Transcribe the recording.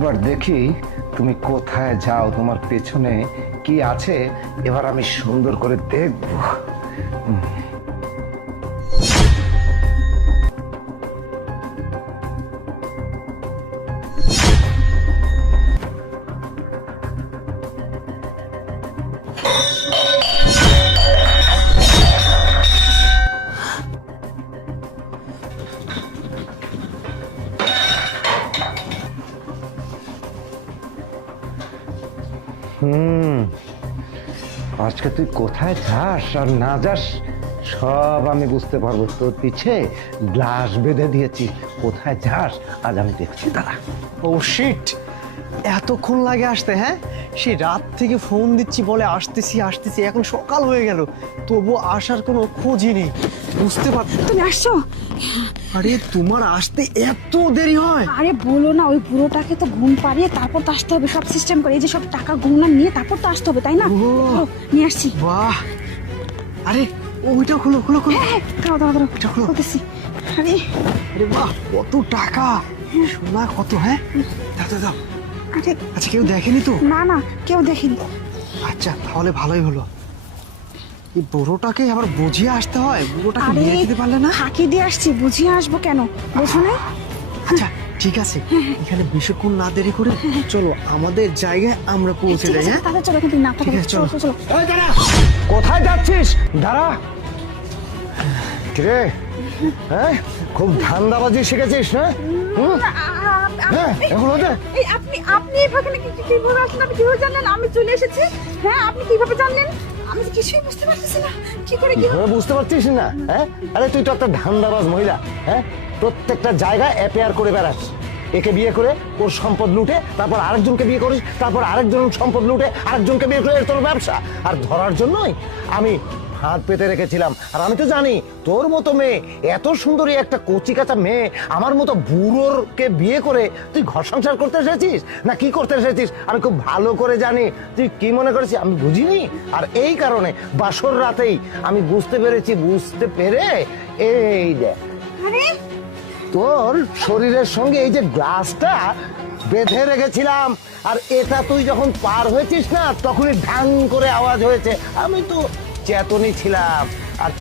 এবার দেখি তুমি কোথায় যাও, তোমার পেছনে কি আছে এবার আমি সুন্দর করে দেখব। আজকে তুই কোথায় যাস আর না যাস সব আমি বুঝতে পারবো। তোর পিছে গ্লাস বেঁধে দিয়েছি, কোথায় যাস আজ আমি দেখছি। দাঁড়া। ও শিট, এতক্ষণ লাগে আসতে? হ্যাঁ, সেই রাত থেকে ফোন দিচ্ছি, বলে আসতেছি আসতেছি, এখন সকাল হয়ে গেল, তবু আসার কোনো খোঁজই নেই। বুঝতে পারছি। তুমি আসছো? আরে তোমার আসতে এত দেরি হয়? আরে বলো না, ওই বুড়োটাকে তো ঘুম পাড়িয়ে তারপর তো আসতে হবে, সব সিস্টেম করে, এই যে সব টাকা গুণনা নিয়ে তারপর তো আসতে হবে, তাই না? নিয়ে আসছি। বাহ, আরে ওইটা খুলো খুলো খুলো। হ্যাঁ, দাঁড়াও দাঁড়াও দাঁড়াও, এটা খুলো। করতেছি। আরে আরে বাহ, কত টাকা! সোনা কত! হ্যাঁ, দাও দাও দাও। আরে আচ্ছা, কেউ দেখেনি তো? না না, কেউ দেখেনি। আচ্ছা, তাহলে ভালোই হলো। এই বুড়োটাকে আবার বুঝিয়ে আসতে হয়, বুড়োটাকে আরে নিয়ে যেতে পারলে না? ফাঁকি দিয়ে আসছি, বুঝিয়ে আসবো কেন, বোঝো না? আচ্ছা ঠিক আছে, এখানে বেশিক্ষণ না দেরি করে চলো আমাদের জায়গায় আমরা পৌঁছে ঠিক যাই। আছে, হ্যাঁ, তাহলে চলো, কিন্তু না ঠিক আছে, চলো। চলো চলো। এই দাঁড়া, কোথায় যাচ্ছিস? দাঁড়া। কিরে, হ্যাঁ খুব ধান্দাবাজি শিখেছিস? হ্যাঁ, এগুলো দে। এই আপনি আপনি এভাবে কিভাবে আসলেন? আপনি কিভাবে জানলেন আমি চলে এসেছি? হ্যাঁ, আপনি কিভাবে জানলেন? আমি তো কিছুই বুঝতে পারতেছি না, কি করে কি কিভাবে বুঝতে পারছিস না? হ্যাঁ, আরে তুই তো একটা ধান্দাবাজ মহিলা। হ্যাঁ, প্রত্যেকটা জায়গায় অ্যাপেয়ার করে বেড়াস। একে বিয়ে করে ওর সম্পদ লুটে, তারপর আরেকজনকে বিয়ে করিস, তারপর আরেকজন সম্পদ লুটে আরেকজনকে বিয়ে করে, তোর ব্যবসা। আর ধরার জন্যই আমি হাত পেতে রেখেছিলাম। আর আমি তো জানি তোর মতো মেয়ে, এত সুন্দরী একটা কচি কাঁচা মেয়ে আমার মতো বুড়োরকে বিয়ে করে তুই ঘর সংসার করতে এসেছিস না কি করতে এসেছিস আমি খুব ভালো করে জানি। তুই কি মনে করেছিস আমি বুঝিনি? আর এই কারণে বাসর রাতেই আমি বুঝতে পেরেছি, বুঝতে পেরে এই দেখ আরে তোর শরীরের সঙ্গে এই যে গ্লাসটা বেঁধে রেখেছিলাম। আর এটা তুই যখন পার হয়েছিস না, তখনই ঢাং করে আওয়াজ হয়েছে। আমি তো চেতনই ছিলাম।